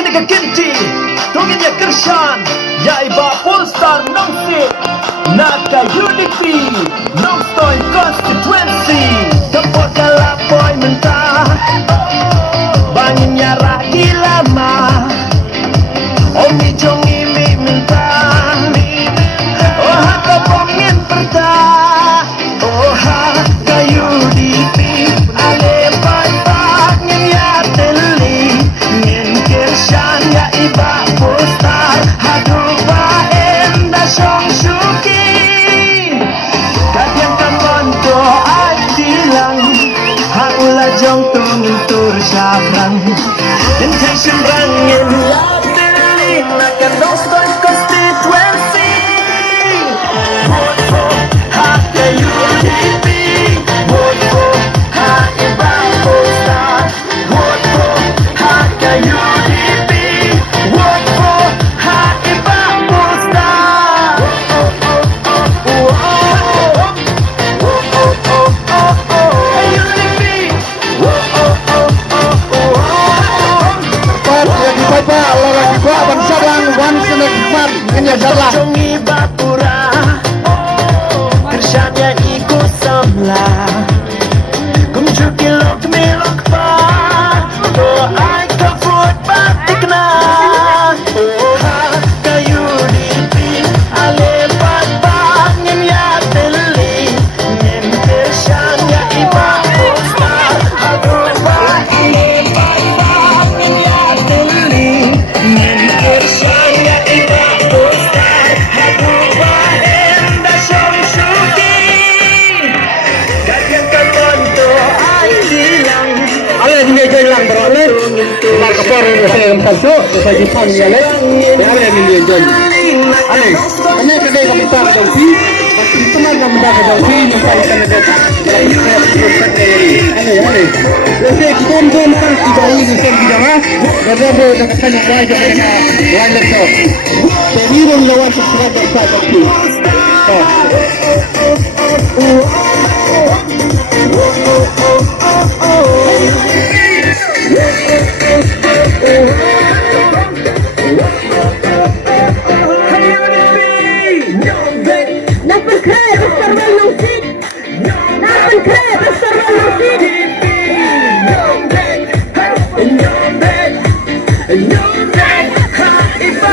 kini ka kimchi tungin ya kershan ya iba Polestar nongsi naka unity nongstoy constituency tempot kalapoy mentah bangin nyarah di lama Omi jong imi mentah oh haka pongin pertah oh haka UDP ale bye ngin ya teli ngin kershan ya iba Polestar hadu ba enda syong syuki kadyang kamonto ay tilang haula jong tungin tur syabrang intention bangin ya teli nakan Nongstoy constituency vote for haka UDP vote for haka Polestar vote for haka UDP vote for haka Polestar UDP Jongi Bapura Kersyanya ikut samlah Kumjuki lok milok pa Oh ay kafut batik na Oh ha kayu dipi Alepat pa ngin ya teli Ngin kersyanya iba Polestar Aduh pa alepat pa ngin ya teli Ngin kersyanya iba Polestar Aduh pa enda syong syuki Kagyan katonto ay silang Ada di meja lang bro, ni kapor saya masuk, saya jepang ya le. Ada di meja. Ada. Kami kedai kami tak jauhi, masih teman kami tak jauhi, sampai sana data. Ada. Jadi kom kan tiba ini sen bidang ah. Kerja boleh kan yang baik jadi lain lekor. Jadi orang lawan subscriber saya tu. Iba